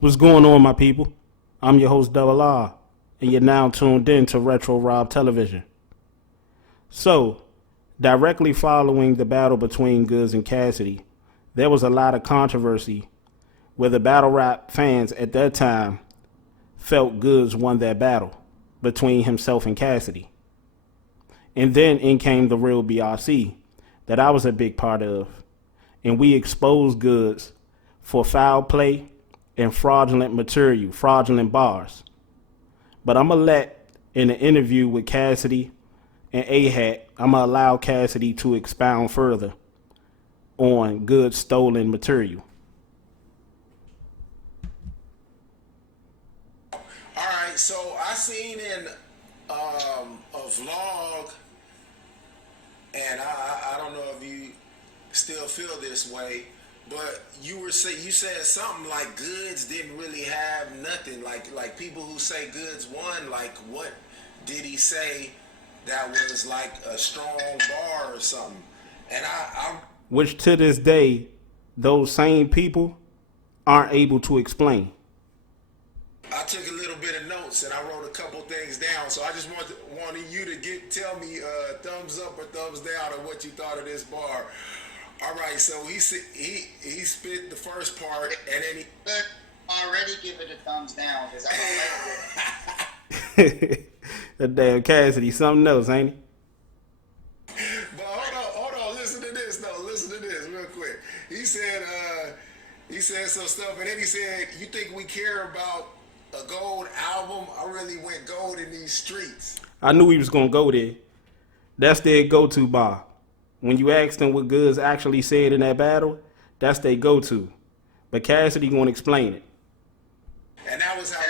What's going on, my people? I'm your host, Double R, and you're now tuned in to Retro Rob Television. So, directly following the battle between Goodz and Cassidy, there was a lot of controversy where the battle rap fans at that time felt Goodz won that battle between himself and Cassidy. And then in came the real BRC that I was a big part of, and we exposed Goodz for foul play and fraudulent material, fraudulent bars. But I'm going to let, in the interview with Cassidy and A-Hat, I'm going to allow Cassidy to expound further on Goodz stolen material. All right, so I seen in a vlog, and I don't know if you still feel this way, but you said something like Goodz didn't really have nothing. Like people who say Goodz won, like what did he say that was like a strong bar or something? And which to this day, those same people aren't able to explain. I took a little bit of notes and I wrote a couple things down. So I just wanted you to tell me thumbs up or thumbs down on what you thought of this bar. All right, so he spit the first part, and then he already give it a thumbs down because I don't like it. That damn Cassidy, something else, ain't he? But hold on, listen to this real quick. He said some stuff, and then he said, "You think we care about a gold album? I really went gold in these streets." I knew he was gonna go there. That's their go-to bar. When you ask them what Goodz actually said in that battle, that's their go-to. But Cassidy gonna explain it. And that was how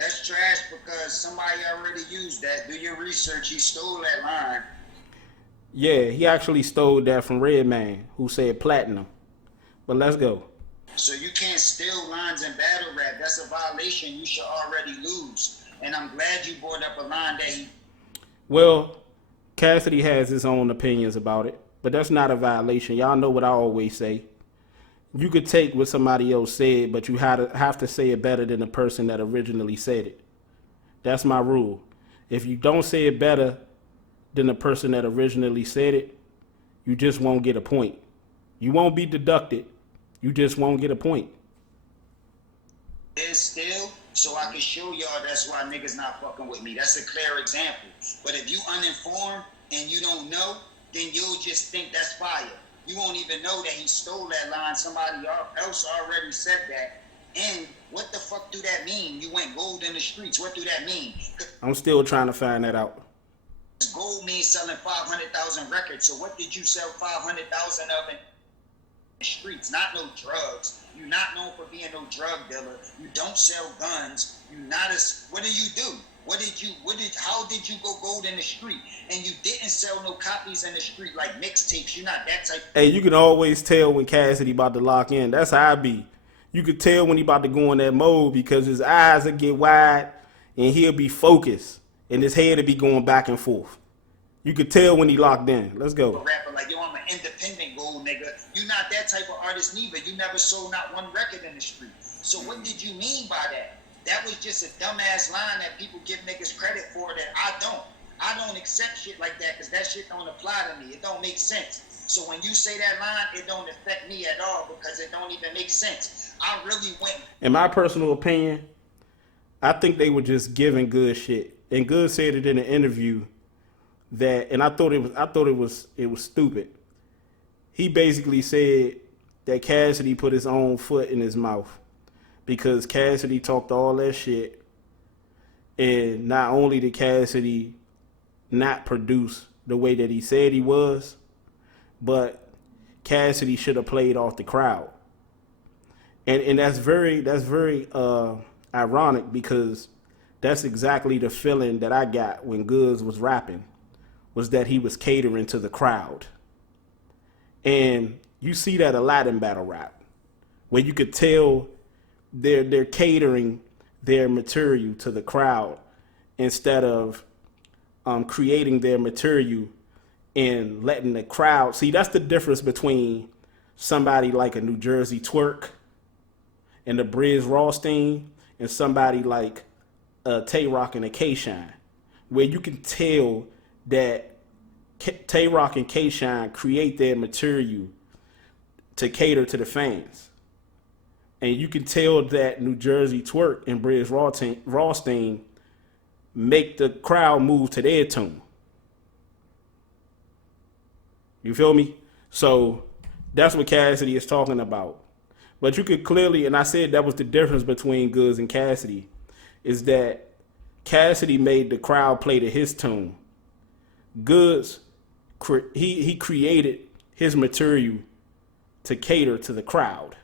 that's trash because somebody already used that. Do your research. He stole that line. Yeah, he actually stole that from Redman, who said platinum. But let's go. So you can't steal lines in battle rap. That's a violation. You should already lose. And I'm glad you brought up a line that he... Well, Cassidy has his own opinions about it, but that's not a violation. Y'all know what I always say. You could take what somebody else said, but you have to say it better than the person that originally said it. That's my rule. If you don't say it better than the person that originally said it, you just won't get a point. You won't be deducted. You just won't get a point. Is still, so I can show y'all that's why niggas not fucking with me. That's a clear example. But if you uninformed and you don't know, then you'll just think that's fire. You won't even know that he stole that line. Somebody else already said that. And what the fuck do that mean? You went gold in the streets. What do that mean? I'm still trying to find that out. Gold means selling 500,000 records. So what did you sell 500,000 of in the streets? Not no drugs. You're not known for being no drug dealer. You don't sell guns. You're not what do you do? How did you go gold in the street? And you didn't sell no copies in the street like mixtapes. You're not that type. Hey, you can always tell when Cassidy about to lock in. That's how I be. You could tell when he about to go in that mode because his eyes will get wide and he'll be focused and his head will be going back and forth. You could tell when he locked in. Let's go. Rapper like, yo, I'm an independent gold nigga. You're not that type of artist neither. You never sold not one record in the street. So what did you mean by that? That was just a dumbass line that people give niggas credit for that I don't. I don't accept shit like that because that shit don't apply to me. It don't make sense. So when you say that line, it don't affect me at all because it don't even make sense. I really went. In my personal opinion, I think they were just giving Goodz shit. And Goodz said it in an interview that, and I thought it was stupid. He basically said that Cassidy put his own foot in his mouth because Cassidy talked all that shit, and not only did Cassidy not produce the way that he said he was, but Cassidy should have played off the crowd. And that's very ironic because that's exactly the feeling that I got when Goodz was rapping, was that he was catering to the crowd. And you see that a lot in battle rap, where you could tell they're catering their material to the crowd instead of creating their material and letting the crowd see. That's the difference between somebody like a New Jersey Twerk and the Briz Rawstein and somebody like Tay Rock and a K-Shine, where you can tell that Tay Rock and K-Shine create their material to cater to the fans. And you can tell that New Jersey Twerk and Briz Rawstein make the crowd move to their tune. You feel me? So that's what Cassidy is talking about. But you could clearly, and I said that was the difference between Goodz and Cassidy, is that Cassidy made the crowd play to his tune. Goodz, he created his material to cater to the crowd.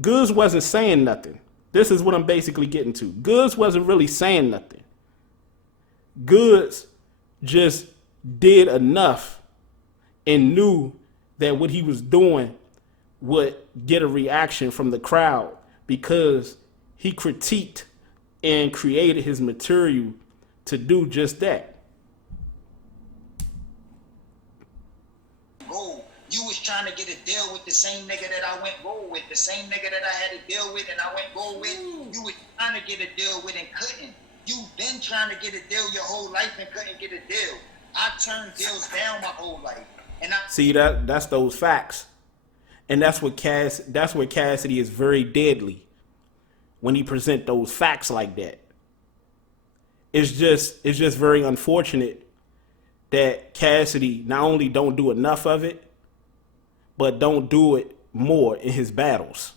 Goodz wasn't saying nothing. This is what I'm basically getting to. Goodz wasn't really saying nothing. Goodz just did enough and knew that what he was doing would get a reaction from the crowd because he critiqued and created his material to do just that. You was trying to get a deal with the same nigga that I went gold with, the same nigga that I had a deal with and I went gold with. You was trying to get a deal with and couldn't. You've been trying to get a deal your whole life and couldn't get a deal. I turned deals down my whole life. And see that's those facts. And that's where Cassidy is very deadly when he present those facts like that. It's just very unfortunate that Cassidy not only don't do enough of it, but don't do it more in his battles.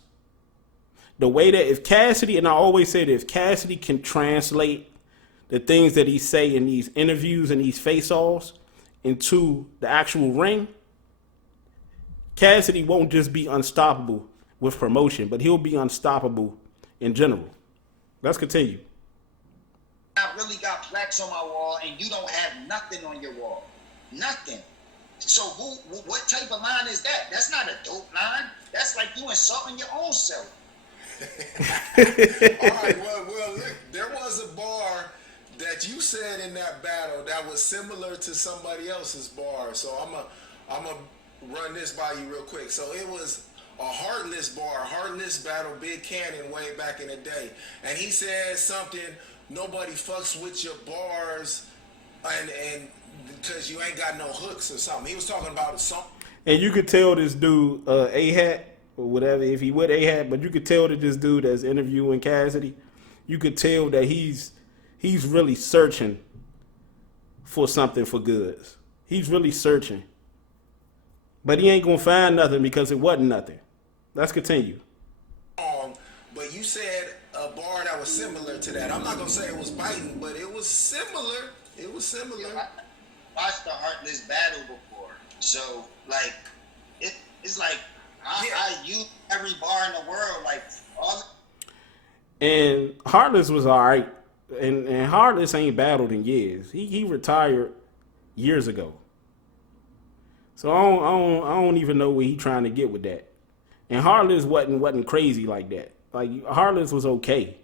The way that if Cassidy, and I always say that if Cassidy can translate the things that he say in these interviews and these face-offs into the actual ring, Cassidy won't just be unstoppable with promotion, but he'll be unstoppable in general. Let's continue. I really got plaques on my wall and you don't have nothing on your wall. Nothing. So what type of line is that? That's not a dope line. That's like you insulting your own self. All right, well, look, there was a bar that you said in that battle that was similar to somebody else's bar. So I'm a run this by you real quick. So it was a Heartless bar, Heartless battle Big Cannon way back in the day. And he said something, nobody fucks with your bars and because you ain't got no hooks or something. He was talking about something. And you could tell this dude, A-Hat, or whatever, if he with A-Hat, but you could tell that this dude that's interviewing Cassidy, you could tell that he's really searching for something for Goodz. He's really searching. But he ain't gonna find nothing because it wasn't nothing. Let's continue. But you said a bar that was similar to that. I'm not gonna say it was biting, but it was similar. It was similar. Yeah, I watched the Heartless battle before, so like it's like I use every bar in the world, like all. And Heartless was all right, and Heartless ain't battled in years. He retired years ago. So I don't even know where he trying to get with that. And Heartless wasn't crazy like that. Like Heartless was okay,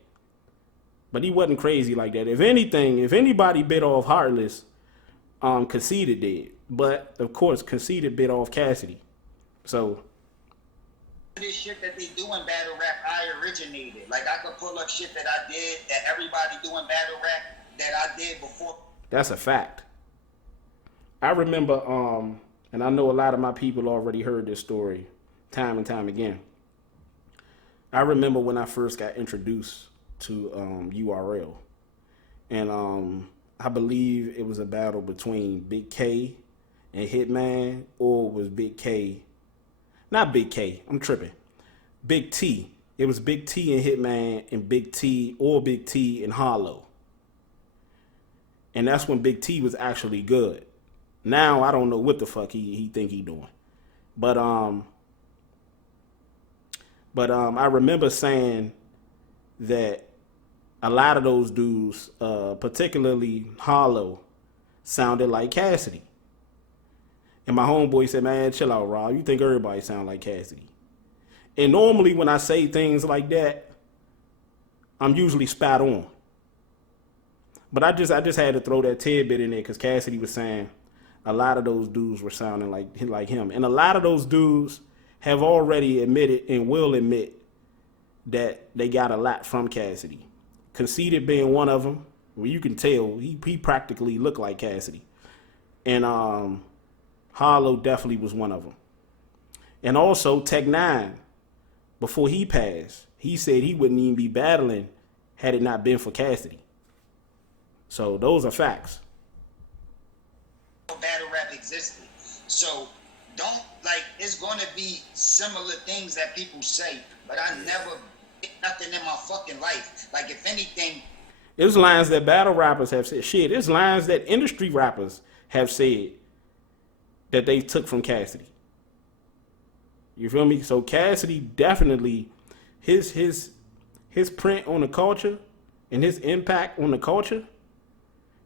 but he wasn't crazy like that. If anything, if anybody bit off Heartless, Cassidy did. But of course, Cassidy bit off Cassidy. So this shit that they do in battle rap, I originated. Like I could pull up shit that I did, that everybody do in battle rap, that I did before. That's a fact. I remember, and I know a lot of my people already heard this story time and time again. I remember when I first got introduced to URL, and I believe it was a battle between Big K and Hitman, or was Big K, not Big K, I'm tripping, Big T. It was Big T and Hitman, and Big T and Hollow. And that's when Big T was actually good. Now I don't know what the fuck he think he doing. But I remember saying that a lot of those dudes, particularly Hollow, sounded like Cassidy. And my homeboy said, man, chill out, Rob. You think everybody sound like Cassidy. And normally when I say things like that, I'm usually spot on. But I just had to throw that tidbit in there because Cassidy was saying a lot of those dudes were sounding like him. And a lot of those dudes have already admitted and will admit that they got a lot from Cassidy. Conceited being one of them. Well, you can tell he practically looked like Cassidy. And Harlow definitely was one of them. And also Tech Nine, before he passed, he said he wouldn't even be battling had it not been for Cassidy. So those are facts. Battle rap existed. So don't, like, it's going to be similar things that people say, but I never did nothing in my fucking life. Like, if anything, There's lines that battle rappers have said. Shit, there's lines that industry rappers have said that they took from Cassidy. You feel me? So Cassidy definitely, his print on the culture and his impact on the culture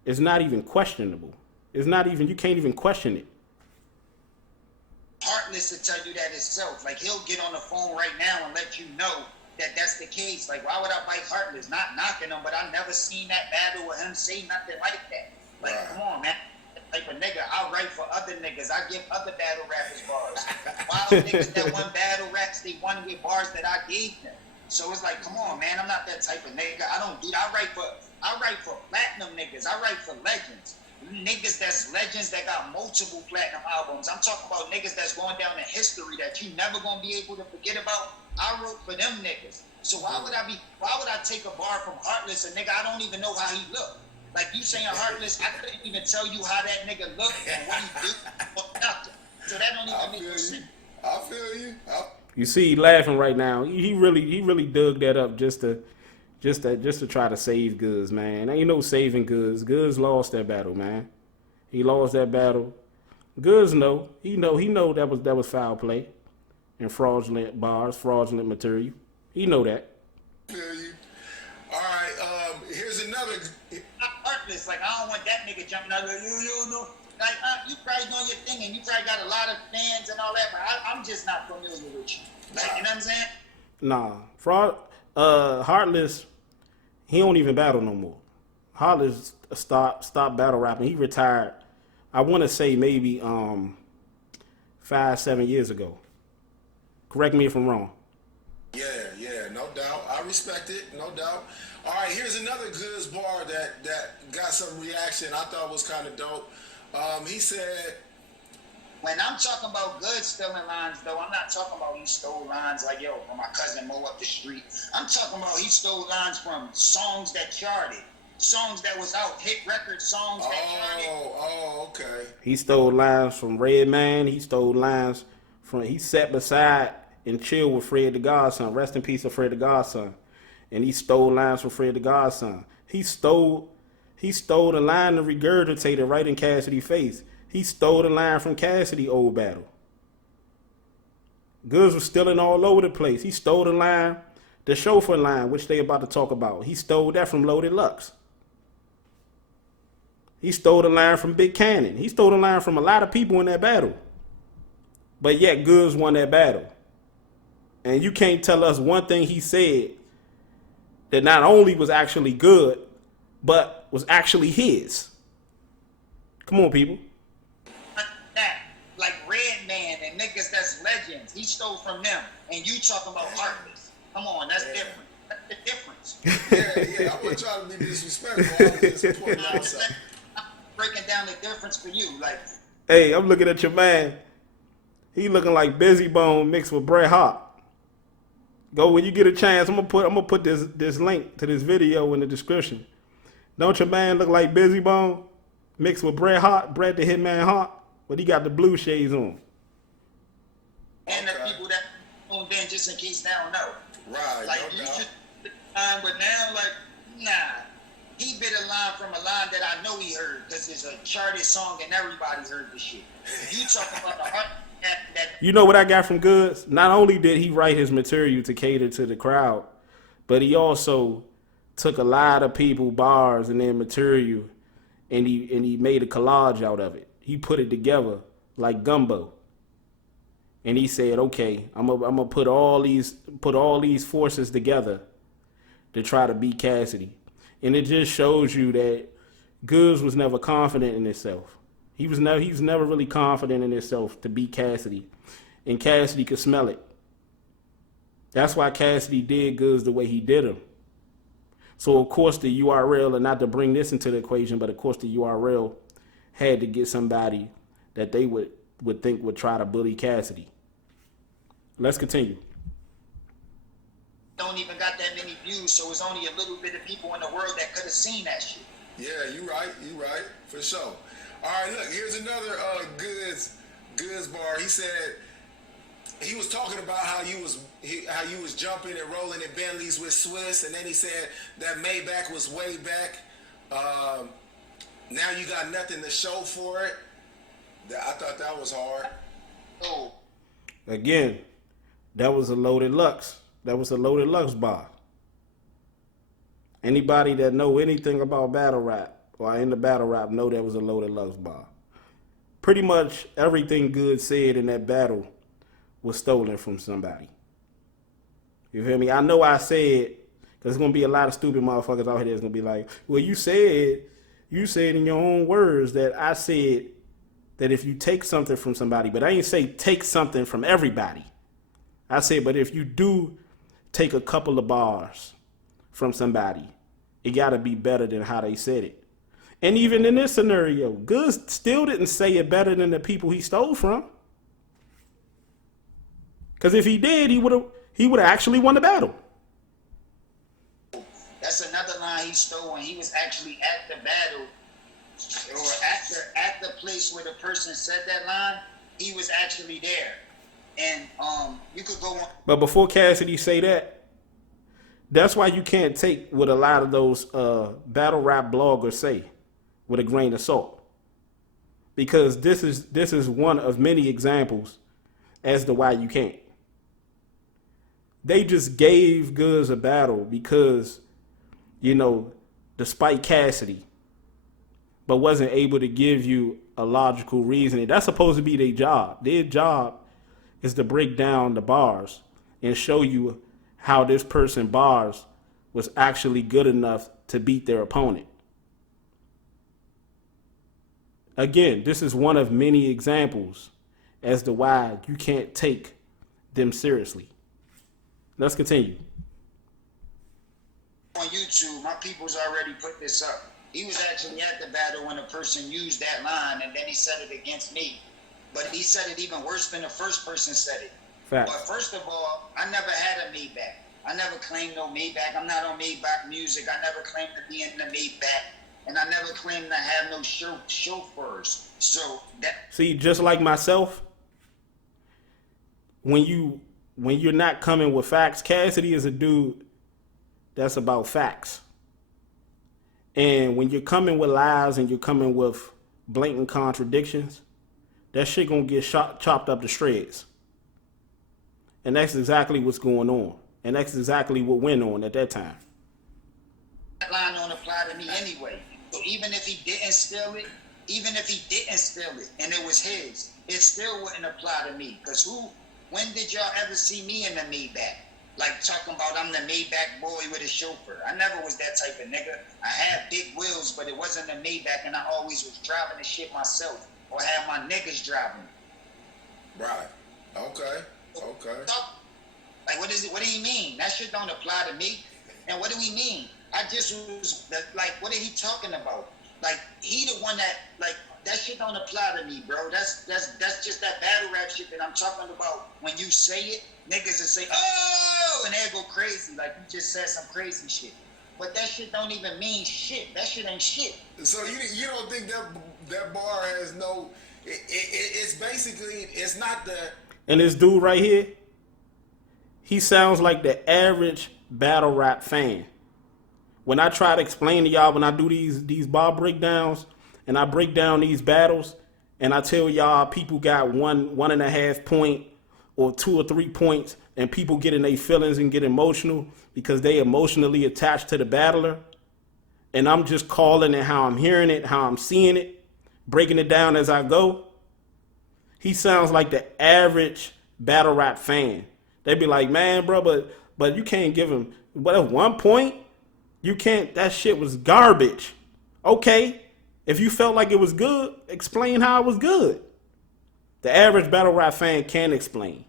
is not even questionable. It's not even, you can't even question it. Heartless to tell you that itself. Like, he'll get on the phone right now and let you know that that's the case. Like, why would I bite Heartless? Not knocking him, but I never seen that battle with him say nothing like that. Like, come on, man. Like a nigga, I write for other niggas. I give other battle rappers bars. Wild niggas that won battle raps, they won with bars that I gave them. So it's like, come on, man. I'm not that type of nigga. I don't do that. I write for platinum niggas. I write for legends. Niggas that's legends that got multiple platinum albums. I'm talking about niggas that's going down in history that you never gonna be able to forget about. I wrote for them niggas. So why would I take a bar from Heartless, a nigga I don't even know how he looked? Like, you saying Heartless, I couldn't even tell you how that nigga looked and what he did or nothing. So that don't even make no sense. I feel you. You see, he laughing right now. He really dug that up just to try to save Goodz, man. Ain't no saving Goodz. Goodz lost that battle, man. He lost that battle. Goodz he know that was foul play and fraudulent bars, fraudulent material. He know that. I feel you. All right, here's another. Heartless, like, I don't want that nigga jumping out like, you know. Like, you probably doing your thing and you probably got a lot of fans and all that, but I'm just not familiar with you. Like, you know what I'm saying? Nah. Heartless, he don't even battle no more. Heartless stopped battle rapping. He retired, I want to say maybe 5-7 years ago. Correct me if I'm wrong. Yeah, no doubt. I respect it, no doubt. All right, here's another Goodz bar that got some reaction I thought was kind of dope. He said, when I'm talking about Goodz stealing lines, though, I'm not talking about he stole lines like, yo, from my cousin Mo up the street. I'm talking about he stole lines from songs that charted, songs that was out, hit record songs that charted. Oh, okay. He stole lines from Redman. He stole lines from, he sat beside and chilled with Fred the Godson. Rest in peace of Fred the Godson. And he stole lines from Fred the Godson. He stole the line to regurgitate it right in Cassidy's face. He stole the line from Cassidy old battle. Goodz was stealing all over the place. He stole the line, the chauffeur line, which they about to talk about. He stole that from Loaded Lux. He stole the line from Big Cannon. He stole the line from a lot of people in that battle. But yet Goodz won that battle. And you can't tell us one thing he said that not only was actually good, but was actually his. Come on, people. That, like Redman and niggas that's legends, he stole from them. And you talking about Heartless. Come on, that's different. That's the difference. Yeah, I wasn't trying to be disrespectful. I was just pointing out something. I'm breaking down the difference for you. Like, Hey, I'm looking at your man. He looking like Busy Bone mixed with Bret Hart. Go when you get a chance. I'm gonna put this link to this video in the description. Don't your man look like Busy Bone mixed with Bret Hart, Bret the Hitman Hart, but he got the blue shades on. and the people that tuned in just in case they don't know. Right, Like, no you doubt. should, but now, like, nah. He bit a line from a line that I know he heard because it's a charted song and everybody heard the shit. You talking about the heart that You know what I got from Goodz? Not only did he write his material to cater to the crowd, but he also took a lot of people bars and their material and he made a collage out of it. He put it together like gumbo. And he said, okay, I'm gonna put all these forces together to try to beat Cassidy. And it just shows you that Goodz was never confident in himself. He was never really confident in himself to beat Cassidy. and Cassidy could smell it. That's why Cassidy did Goodz the way he did him. So of course the URL, and not to bring this into the equation, but of course the URL had to get somebody that they would think would try to bully Cassidy. Let's continue. Don't even got that many views, so it's only a little bit of people in the world that could have seen that shit. Yeah, you right, for sure. All right, look, here's another Goodz bar. He said he was talking about how you was jumping and rolling in Bentleys with Swiss, and then he said that Maybach was way back. Now you got nothing to show for it. I thought that was hard. Oh, Again, that was a loaded Lux. That was a loaded Lux bar. Anybody that know anything about battle rap or in the battle rap know that was a loaded Lux bar. Pretty much everything Goodz said in that battle was stolen from somebody. You feel me? I know I said, because there's going to be a lot of stupid motherfuckers out here that's going to be like, well, you said in your own words that I said that if you take something from somebody, but I ain't say take something from everybody. I said, but if you do take a couple of bars from somebody, it got to be better than how they said it. And even in this scenario, Goodz still didn't say it better than the people he stole from. Because if he did, he would have actually won the battle. that's another line he stole when he was actually at the battle or at the place where the person said that line. He was actually there, and you could go on. But before Cassidy say that, that's why you can't take what a lot of those battle rap bloggers say with a grain of salt. Because this is one of many examples as to why you can't. They just gave Goodz a battle because, despite Cassidy, but wasn't able to give you a logical reasoning. That's supposed to be their job. Their job is to break down the bars and show you how this person bars was actually good enough to beat their opponent. Again, this is one of many examples as to why you can't take them seriously. Let's continue. On YouTube, my people's already put this up. He was actually at the battle when a person used that line, and then he said it against me. But he said it even worse than the first person said it. Fact. But first of all, I never had a Maybach. I never claimed no Maybach. I'm not on Maybach music. I never claimed to be in the Maybach. And I never claimed to have no chauffeurs. So that... See, just like myself, when you're not coming with facts, Cassidy is a dude that's about facts. And when you're coming with lies and you're coming with blatant contradictions, that shit gonna get chopped up to shreds. And that's exactly what's going on. And that's exactly what went on at that time. That line don't apply to me anyway. So even if he didn't steal it, and it was his, it still wouldn't apply to me. Because when did y'all ever see me in the Maybach? Like talking about I'm the Maybach boy with a chauffeur. I never was that type of nigga. I had big wheels, but it wasn't a Maybach, and I always was driving the shit myself or had my niggas driving. Right. Okay. Like, what is it? What do you mean? That shit don't apply to me. And what do we mean? I just was like, what are he talking about? Like, he the one that shit don't apply to me, bro. That's just that battle rap shit that I'm talking about. When you say it, niggas will say, oh, and they'll go crazy. Like, you just said some crazy shit. But that shit don't even mean shit. That shit ain't shit. So you don't think that bar has no... It's basically... It's not the... And this dude right here, he sounds like the average battle rap fan. When I try to explain to y'all, when I do these bar breakdowns, and I break down these battles, and I tell y'all people got 1.5 point or 2 or 3 points, and people get in their feelings and get emotional because they emotionally attached to the battler, and I'm just calling it how I'm hearing it, how I'm seeing it, breaking it down as I go. He sounds like the average battle rap fan. They be like, man, bro, but you can't give him, what, at 1 point? You can't, that shit was garbage. Okay, if you felt like it was good, explain how it was good. The average battle rap fan can't explain.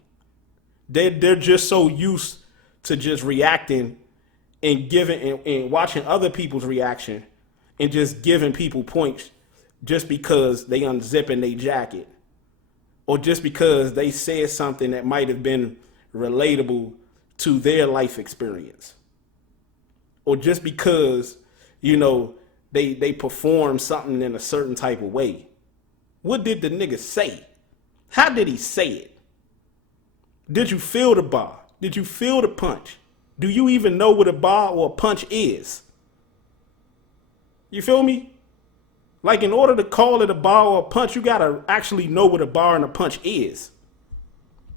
They're just so used to just reacting and giving and watching other people's reaction and just giving people points just because they unzipping their jacket or just because they said something that might have been relatable to their life experience or just because, you know, they perform something in a certain type of way. What did the nigga say? How did he say it? Did you feel the bar? Did you feel the punch? Do you even know what a bar or a punch is? You feel me? Like, in order to call it a bar or a punch, you gotta actually know what a bar and a punch is.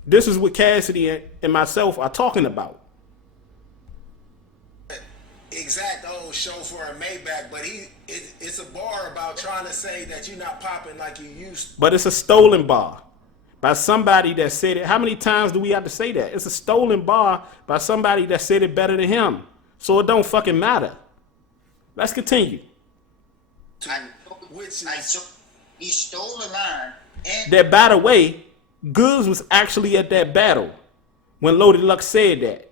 This is what Cassidy and myself are talking about. Exact old chauffeur and Maybach, but it's a bar about trying to say that you're not popping like you used to. But it's a stolen bar by somebody that said it. How many times do we have to say that? It's a stolen bar by somebody that said it better than him. So it don't fucking matter. Let's continue. He stole a line. And That, by the way, Goodz was actually at that battle when Loaded Luck said that.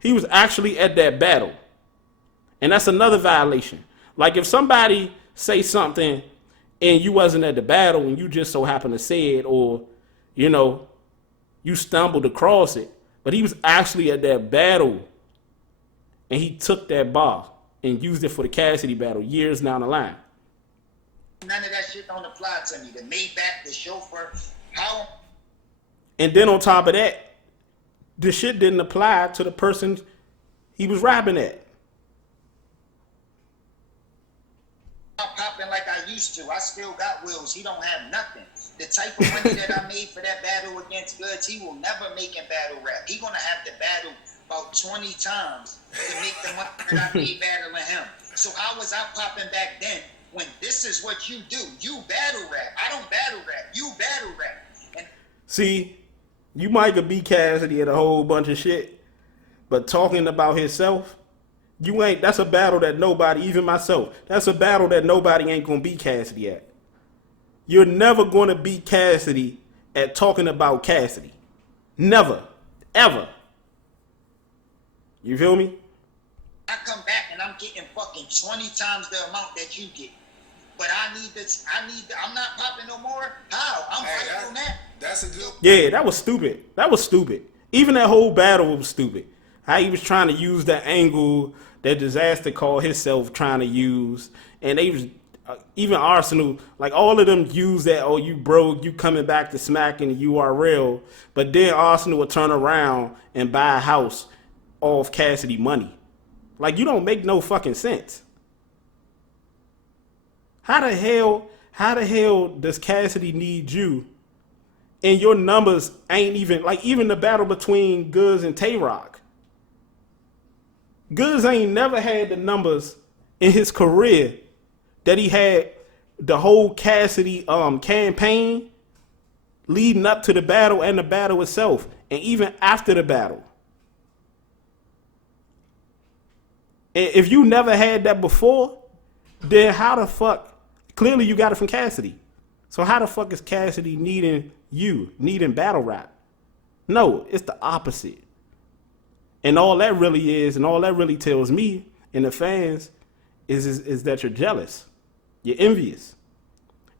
He was actually at that battle. And that's another violation. Like, if somebody say something and you wasn't at the battle and you just so happen to say it, or, you know, you stumbled across it, but he was actually at that battle and he took that bar and used it for the Cassidy battle years down the line. none of that shit don't apply to me. The Maybach, the chauffeur, how? And then on top of that, the shit didn't apply to the person he was rapping at. I'm popping like I used to. I still got wheels. He don't have nothing. The type of money that I made for that battle against Goodz, he will never make in battle rap. He gonna have to battle about 20 times to make the money that I made battling him. So how was I popping back then when this is what you do? You battle rap. I don't battle rap. You battle rap. And See, you might could be Cassidy at a whole bunch of shit, but talking about himself, you ain't. That's a battle that nobody, even myself, that's a battle that nobody ain't gonna beat Cassidy at. You're never gonna beat Cassidy at talking about Cassidy. Never. Ever. You feel me? I come back and I'm getting fucking 20 times the amount that you get. But I'm not popping no more. How? I'm fighting on that. That's a good. Yeah, that was stupid. That was stupid. Even that whole battle was stupid. How he was trying to use that angle that Disaster called himself trying to use. And they was, even Arsenal, like all of them use that, oh, you broke, you coming back to smack in the URL. But then Arsenal would turn around and buy a house off Cassidy money. Like, you don't make no fucking sense. How the hell does Cassidy need you? And your numbers ain't even, like, even the battle between Goodz and Tay-Rock. Goodz ain't never had the numbers in his career that he had the whole Cassidy campaign leading up to the battle and the battle itself, and even after the battle. And if you never had that before, then how the fuck? Clearly you got it from Cassidy. So how the fuck is Cassidy needing battle rap? No, it's the opposite. And all that really is, and all that really tells me and the fans is that you're jealous. You're envious.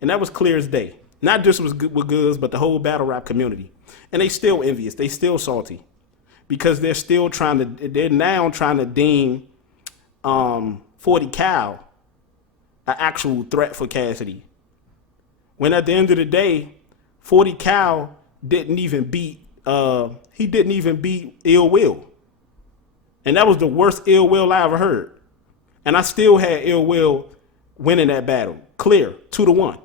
And that was clear as day. Not just with Goodz, but the whole battle rap community. And they still envious. They still salty. Because they're now trying to deem 40 Cal an actual threat for Cassidy. When at the end of the day, 40 Cal didn't even beat Ill Will. And that was the worst Ill Will I ever heard. And I still had Ill Will winning that battle. Clear, 2-1.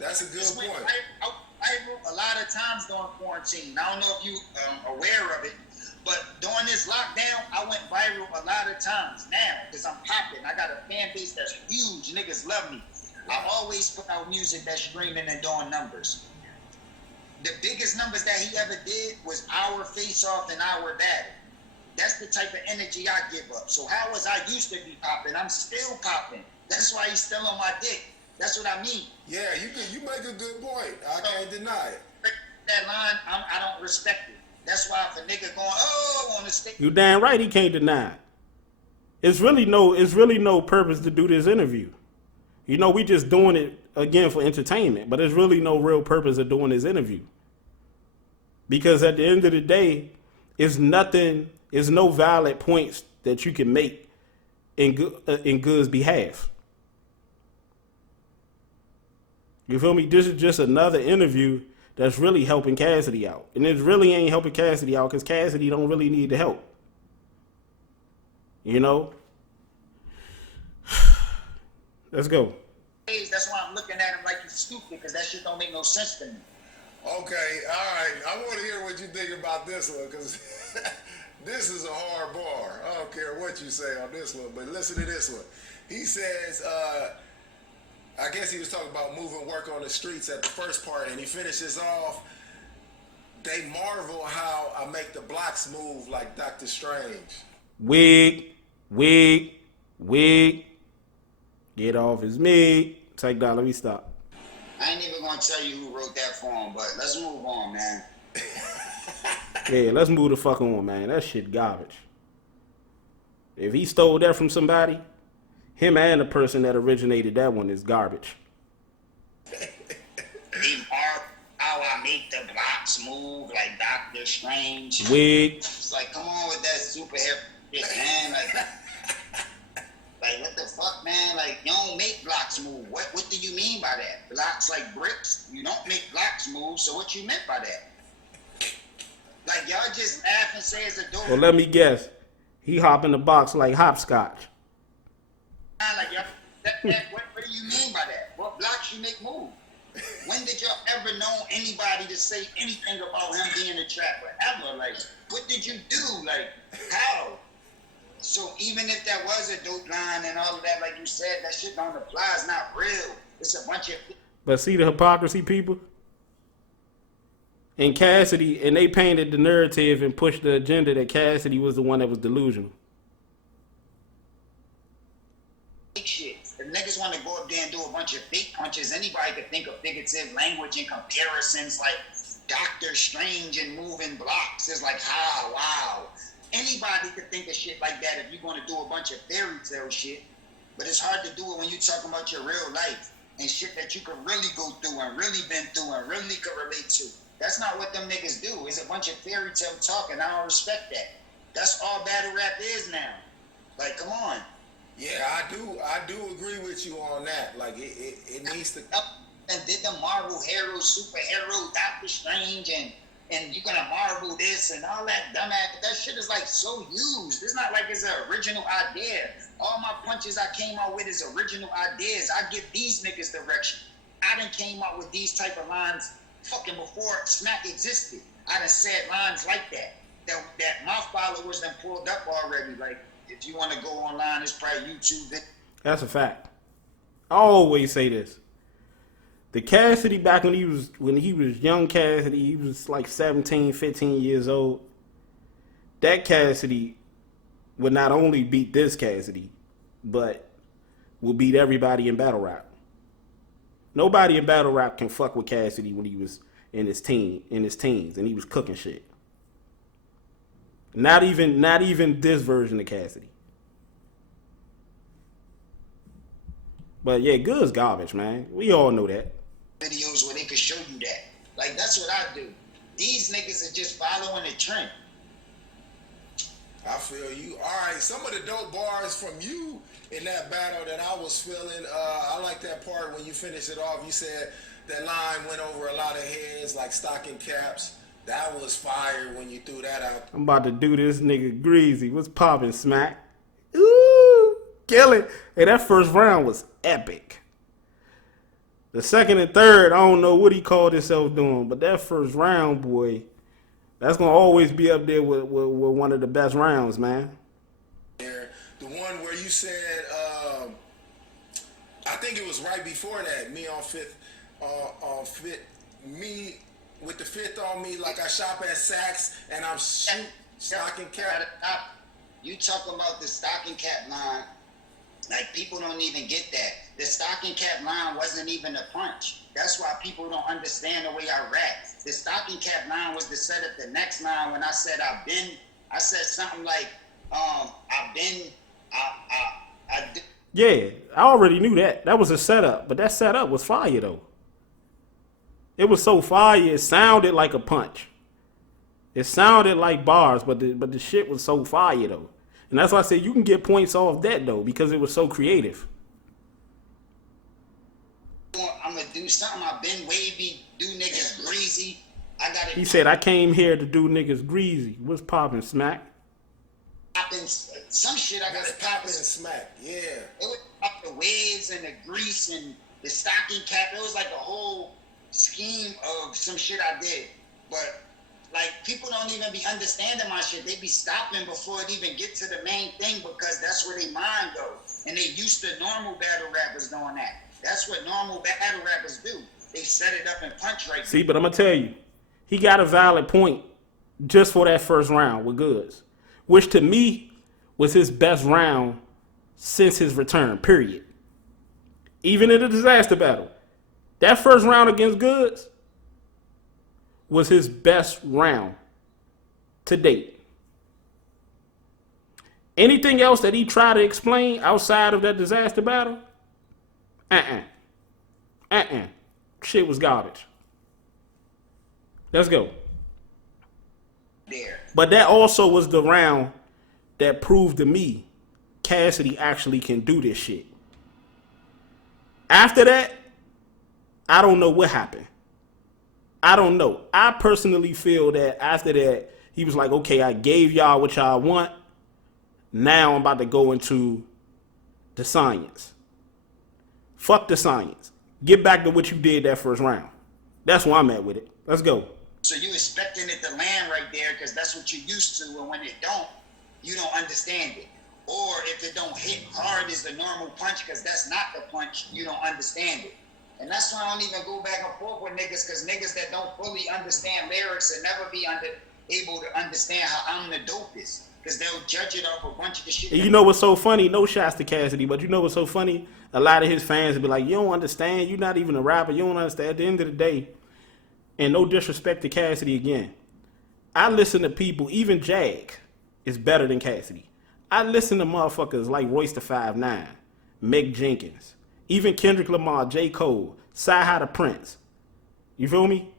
That's a good point. A lot of times during quarantine, I don't know if you aware of it, but during this lockdown, I went viral a lot of times now because I'm popping. I got a fan base that's huge. Niggas love me. I always put out music that's streaming and doing numbers. The biggest numbers that he ever did was our face off and our battle. That's the type of energy I give up. So how was I used to be popping? I'm still popping. That's why he's still on my dick. That's what I mean. Yeah, you make a good point. I can't deny it. That line, I don't respect it. That's why if a nigga going, oh, on the stage. You damn right he can't deny it. It's really no purpose to do this interview. You know, we just doing it again for entertainment, but there's really no real purpose of doing this interview. Because at the end of the day, it's no valid points that you can make in Goodz' behalf. You feel me? This is just another interview that's really helping Cassidy out. And it really ain't helping Cassidy out because Cassidy don't really need the help. You know? Let's go. That's why I'm looking at him like he's stupid, because that shit don't make no sense to me. Okay, all right. I want to hear what you think about this one, because this is a hard bar. I don't care what you say on this one, but listen to this one. He says, I guess he was talking about moving work on the streets at the first part, and he finishes off, they marvel how I make the blocks move like Dr. Strange. Wig. Get off his mig. Take that, let me stop. I ain't even gonna tell you who wrote that for him, but let's move on, man. Yeah, let's move the fuck on, man. That shit garbage. If he stole that from somebody, him and the person that originated that one is garbage. They marvel how I make the blocks move like Doctor Strange. Wig. It's like, come on with that superhero shit, man. Like, what the fuck, man? Like, you don't make blocks move. What do you mean by that? Blocks like bricks? You don't make blocks move, so what you meant by that? Like, y'all just laugh and say it's a door. Well, let me guess. He hop in the box like hopscotch. Like, y'all, what do you mean by that? What blocks you make move? When did y'all ever know anybody to say anything about him being a trapper? Ever? Like, what did you do? Like, how? So even if that was a dope line and all of that, like you said, that shit don't apply. It's not real. It's a bunch of... But see the hypocrisy, people? And Cassidy, and they painted the narrative and pushed the agenda that Cassidy was the one that was delusional. Shit. If niggas want to go up there and do a bunch of fake punches, anybody could think of figurative language and comparisons like Doctor Strange and moving blocks. It's like, wow. Anybody could think of shit like that if you're going to do a bunch of fairy tale shit. But it's hard to do it when you're talking about your real life and shit that you could really go through and really been through and really could relate to. That's not what them niggas do. It's a bunch of fairy tale talk, and I don't respect that. That's all battle rap is now. Like, come on. Yeah, I do agree with you on that. Like, it needs to... And did the Marvel hero, superhero, Doctor Strange, and you're gonna marvel this and all that dumbass. That shit is like so used. It's not like it's an original idea. All my punches I came out with is original ideas. I give these niggas direction. I done came out with these type of lines fucking before Smack existed. I done said lines like that my followers done pulled up already. Like, if you want to go online, it's probably YouTube. That's a fact. I always say this. The Cassidy back when he was young Cassidy, he was like 17, 15 years old. That Cassidy would not only beat this Cassidy, but will beat everybody in battle rap. Nobody in battle rap can fuck with Cassidy when he was in his teens, and he was cooking shit. Not even this version of Cassidy. But yeah, Goodz garbage, man. We all know that. Videos where they could show you that. Like, that's what I do. These niggas are just following the trend. I feel you. All right, some of the dope bars from you in that battle that I was feeling, I like that part when you finish it off. You said that line went over a lot of heads like stocking caps. That was fire when you threw that out. I'm about to do this nigga greasy. What's poppin', Smack? Ooh, kill it. Hey, that first round was epic. The second and third, I don't know what he called himself doing, but that first round, boy, that's going to always be up there with one of the best rounds, man. The one where you said, I think it was right before that, me on fifth, me with the fifth on me, like I shop at Saks and I'm stocking cap. You talking about the stocking cap line. Like, people don't even get that. The stocking cap line wasn't even a punch. That's why people don't understand the way I rap. The stocking cap line was to set up the next line when I said I said something like, Yeah, I already knew that. That was a setup, but that setup was fire though. It was so fire, it sounded like a punch. It sounded like bars, but the shit was so fire though. And that's why I said you can get points off that though, because it was so creative. I'm gonna do something. I've been wavy, do niggas greasy. He said, I came here to do niggas greasy. What's poppin', Smack? Popping some shit. I gotta pop and smack. Yeah. It was like the waves and the grease and the stocking cap. It was like a whole scheme of some shit I did. But like, people don't even be understanding my shit. They be stopping before it even get to the main thing because that's where their mind go. And they used to normal battle rappers doing that. That's what normal battle rappers do. They set it up and punch right. See, but I'm gonna tell you, he got a valid point just for that first round with Goodz, which to me was his best round since his return, period. Even in the disaster battle, that first round against Goodz was his best round to date. Anything else that he tried to explain outside of that disaster battle, shit was garbage. Let's go. There. But that also was the round that proved to me Cassidy actually can do this shit. After that, I don't know what happened. I don't know. I personally feel that after that, he was like, okay, I gave y'all what y'all want. Now I'm about to go into the science. Fuck the science. Get back to what you did that first round. That's where I'm at with it. Let's go. So you expecting it to land right there because that's what you're used to, and when it don't, you don't understand it. Or if it don't hit hard as the normal punch, because that's not the punch, you don't understand it. And that's why I don't even go back and forth with niggas, because niggas that don't fully understand lyrics will never be able to understand how I'm the dopest, because they'll judge it off a bunch of shit. And you know what's so funny? No shots to Cassidy, but you know what's so funny? A lot of his fans will be like, you don't understand. You're not even a rapper. You don't understand. At the end of the day, and no disrespect to Cassidy again, I listen to people, even Jag is better than Cassidy. I listen to motherfuckers like Royce the 5'9", Mick Jenkins, even Kendrick Lamar, J. Cole, Sci-Hi the Prince. You feel me?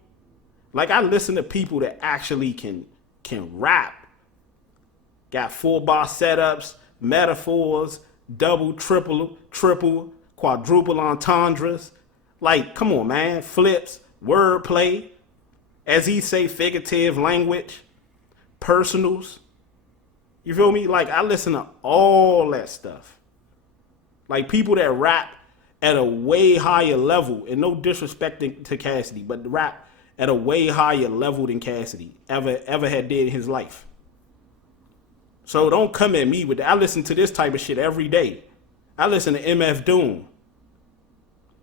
Like, I listen to people that actually can rap. Got 4-bar setups, metaphors, double, triple, quadruple entendres. Like, come on, man. Flips, wordplay, as he say, figurative language, personals. You feel me? Like, I listen to all that stuff. Like, people that rap at a way higher level, and no disrespect to Cassidy, but rap at a way higher level than Cassidy ever had did in his life. So don't come at me with that. I listen to this type of shit every day. I listen to MF Doom.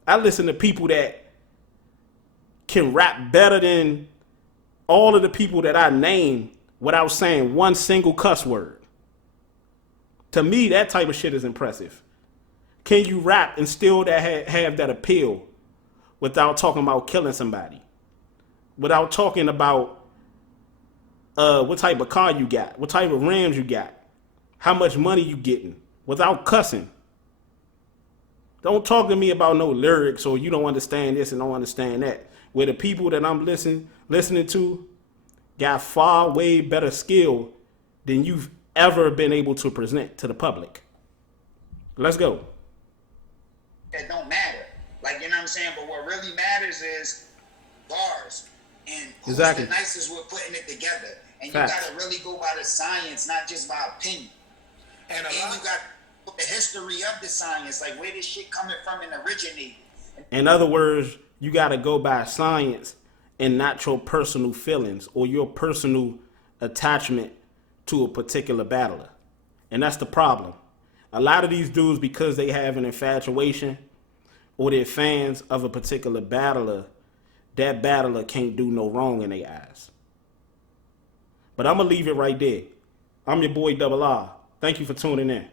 I listen to people that can rap better than all of the people that I named without saying one single cuss word. To me, that type of shit is impressive. Can you rap and still have that appeal without talking about killing somebody? Without talking about what type of car you got, what type of rims you got, how much money you getting, without cussing. Don't talk to me about no lyrics or you don't understand this and don't understand that. Where the people that I'm listening to got far way better skill than you've ever been able to present to the public. Let's go. That don't matter. Like, you know what I'm saying? But what really matters is bars. And who's exactly the nicest with putting it together. And Facts. You got to really go by the science, not just by opinion. And you got the history of the science, like where this shit coming from and originated. In other words, you got to go by science and not your personal feelings or your personal attachment to a particular battler. And that's the problem. A lot of these dudes, because they have an infatuation or they're fans of a particular battler, that battler can't do no wrong in their eyes. But I'm going to leave it right there. I'm your boy Double R. Thank you for tuning in.